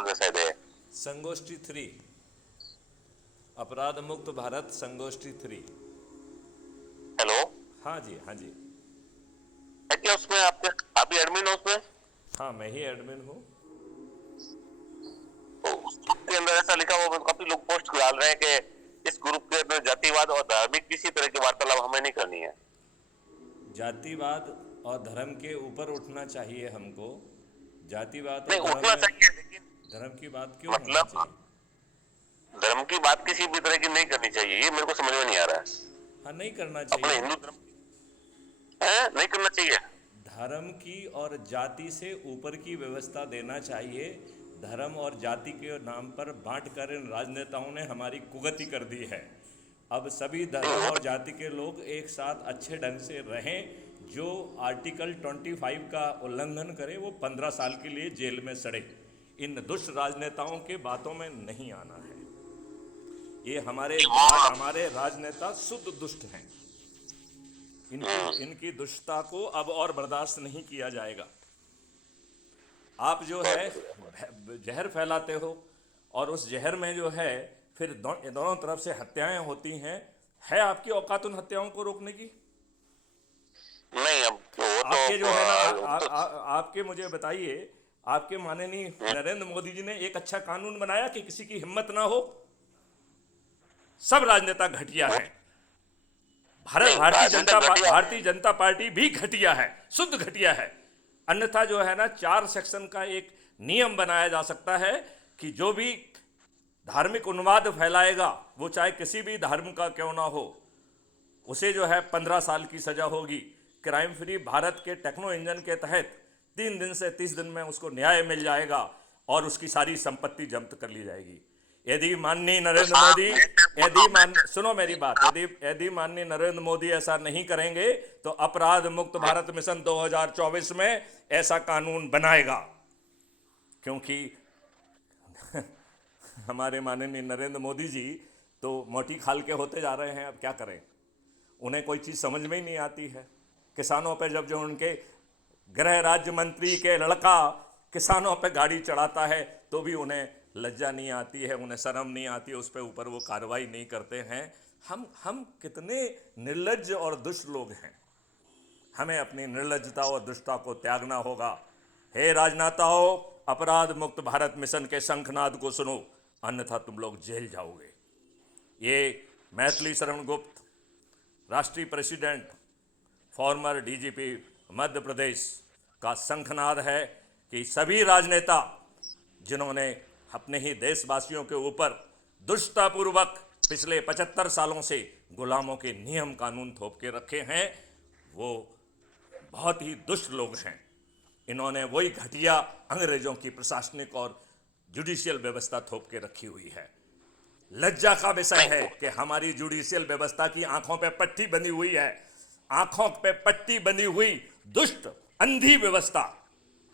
शायद है। संगोष्ठी 3, अपराध मुक्त भारत संगोष्ठी 3। हेलो। हाँ जी, हाँ जी। है क्या उसमें आपके, आप भी एडमिन हो उसमें? हाँ, मैं ही एडमिन हूँ। तो उस ग्रुप के अंदर ऐसा लिखा हुआ, काफी लोग पोस्ट डाल रहे हैं कि इस ग्रुप के अंदर जातिवाद और धार्मिक किसी तरह की वार्तालाप हमें नहीं करनी है। जातिवाद और धर्म के ऊपर उठना चाहिए हमको। जातिवाद और नहीं, धर्म उठना में चाहिए, लेकिन धर्म की बात क्यों होना मतलब चाहिए? धर्म की बात किसी भी तरह की नहीं करनी चाहिए, ये मेरे को समझ में नहीं आ रहा है। हाँ, नहीं करना अपने चाहिए। हिंदू धर्म है, नहीं करना चाहिए। धर्म की और जाति से ऊपर की व्यवस्था देना चाहिए। धर्म और जाति के नाम पर बांट कर इन राजनेताओं ने हमारी कुगति कर दी है। अब सभी धर्म और जाति के लोग एक साथ अच्छे ढंग से रहें। जो आर्टिकल 25 का उल्लंघन करे वो 15 साल के लिए जेल में सड़े। इन दुष्ट राजनेताओं के बातों में नहीं आना है। ये हमारे राजनेता शुद्ध दुष्ट हैं। इनकी इनकी दुष्टता को अब और बर्दाश्त नहीं किया जाएगा। आप जो बहुत है बढ़िया। जहर फैलाते हो, और उस जहर में जो है फिर दोनों तरफ से हत्याएं होती हैं। है आपकी औकात उन हत्याओं को रोकने की? नहीं, अब वो आपके जो है ना वो तो आपके मुझे बताइए, आपके माननीय नरेंद्र मोदी जी ने एक अच्छा कानून बनाया कि किसी की हिम्मत ना हो? सब राजनेता घटिया वो हैं। भारत नहीं, राजनीति घटिया है। भारतीय जनता पार्टी भी घटिया है, शुद्ध घटिया है। अन्यथा जो है ना 4 सेक्शन का एक नियम बनाया जा सकता है कि जो भी धार्मिक उन्माद फैलाएगा, वो चाहे किसी भी धर्म का क्यों ना हो, उसे जो है 15 साल की सजा होगी। Crime free Bharat K techno engine के तहत 3 दिन से 30 दिन में उसको न्याय मिल जाएगा और उसकी सारी संपत्ति जब्त कर ली जाएगी। यदि माननीय तो नरेंद्र साहब, मोदी मैं यदि तो मान सुनो मेरी बात, आप यदि माननीय नरेंद्र मोदी ऐसा नहीं करेंगे तो अपराध मुक्त भारत मिशन 2024 में ऐसा कानून बनाएगा। क्योंकि हमारे माननीय नरेंद्र मोदी जी तो मोटी खाल के होते जा रहे हैं। अब क्या करें, उन्हें कोई चीज़ समझ में ही नहीं आती है। किसानों पे जब जो उनके गृह राज्य मंत्री के लड़का किसानों पे गाड़ी चढ़ाता है तो भी उन्हें लज्जा नहीं आती है, उन्हें शर्म नहीं आती है, उस पर ऊपर वो कार्रवाई नहीं करते हैं। हम कितने निर्लज्ज और दुष्ट लोग हैं। हमें अपनी निर्लज्जता और दुष्टता को त्यागना होगा। हे राजनेताओं, अपराध मुक्त भारत मिशन के शंखनाद को सुनो, अन्यथा तुम लोग जेल जाओगे। ये मैथिली शरण गुप्त, राष्ट्रीय president, farmer DGP Madhya Pradesh का शंखनाद है कि सभी राजनेता जिन्होंने अपने ही देशवासियों के ऊपर दुष्टतापूर्वक पिछले 75 सालों से गुलामों के नियम कानून थोप के रखे हैं, वो बहुत ही दुष्ट लोग हैं। इन्होंने वही घटिया अंग्रेजों की प्रशासनिक और जुडिशियल व्यवस्था थोप के रखी हुई है। लज्जा का विषय है नहीं, कि हमारी जुडिशियल व्यवस्था की आंखों पे पट्टी बंधी हुई है। आंखों पे पट्टी बंधी हुई दुष्ट अंधी व्यवस्था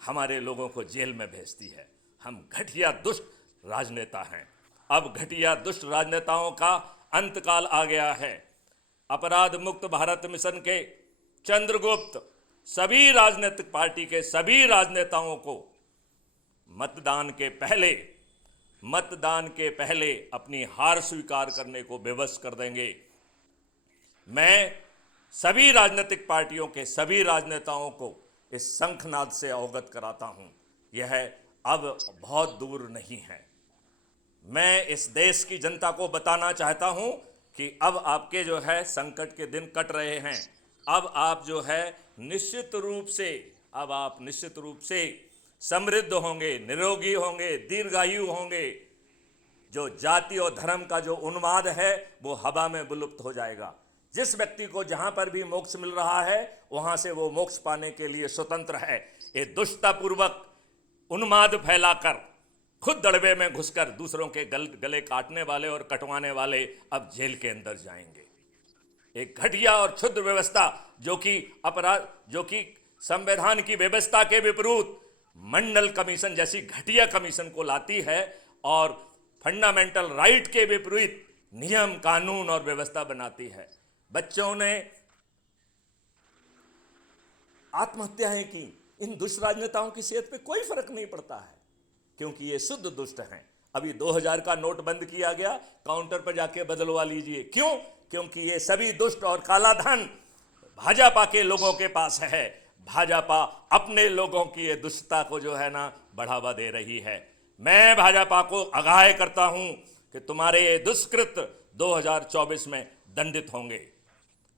हमारे लोगों को जेल में भेजती है। हम घटिया दुष्ट राजनेता हैं। अब घटिया दुष्ट राजनेताओं का अंतकाल आ गया है। अपराध मुक्त भारत मिशन के चंद्रगुप्त सभी राजनीतिक पार्टी के सभी राजनेताओं को मतदान के पहले अपनी हार स्वीकार करने को विवश कर देंगे। मैं सभी राजनीतिक पार्टियों के सभी राजनेताओं को इस शंखनाद से अवगत कराता हूं। यह अब बहुत दूर नहीं है। मैं इस देश की जनता को बताना चाहता हूं कि अब आपके जो है संकट के दिन कट रहे हैं। अब आप जो है निश्चित रूप से अब आप निश्चित रूप से समृद्ध होंगे, निरोगी होंगे, दीर्घायु होंगे। जो जाति और धर्म का जो उन्माद है वो हवा में विलुप्त हो जाएगा। जिस व्यक्ति को जहां पर भी मोक्ष मिल रहा है वहां से वो मोक्ष पाने के लिए स्वतंत्र है। ये दुष्टतापूर्वक उन्माद फैलाकर खुद दड़बे में घुसकर दूसरों के गले काटने वाले और कटवाने वाले अब जेल के अंदर जाएंगे। एक घटिया और क्षुद्र व्यवस्था जो कि संविधान की व्यवस्था के विपरीत मंडल कमीशन जैसी घटिया कमीशन को लाती है और फंडामेंटल राइट के विपरीत नियम कानून और व्यवस्था बनाती है। बच्चों ने आत्महत्याएं की। इन दुष्ट राजनेताओं की सेहत पे कोई फर्क नहीं पड़ता है। क्योंकि ये शुद्ध दुष्ट हैं। अभी 2000 का नोट बंद किया गया, काउंटर पर जाके बदलवा लीजिए। क्यों? क्योंकि ये सभी दुष्ट और काला धन भाजपा के लोगों के पास है। भाजपा अपने लोगों की ये दुष्टता को जो है ना बढ़ावा दे रही है। मैं भाजपा को आगाह करता हूं कि तुम्हारे ये दुष्कृत 2024 में दंडित होंगे।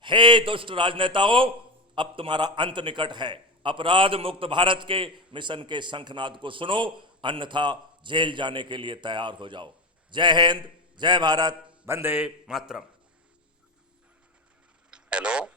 हे दुष्ट राजनेताओं, अब तुम्हारा अंत निकट है। अपराध मुक्त भारत के मिशन के शंखनाद को सुनो, अन्यथा जेल जाने के लिए तैयार हो जाओ। जय हिंद, जय भारत, वंदे मातरम। हेलो।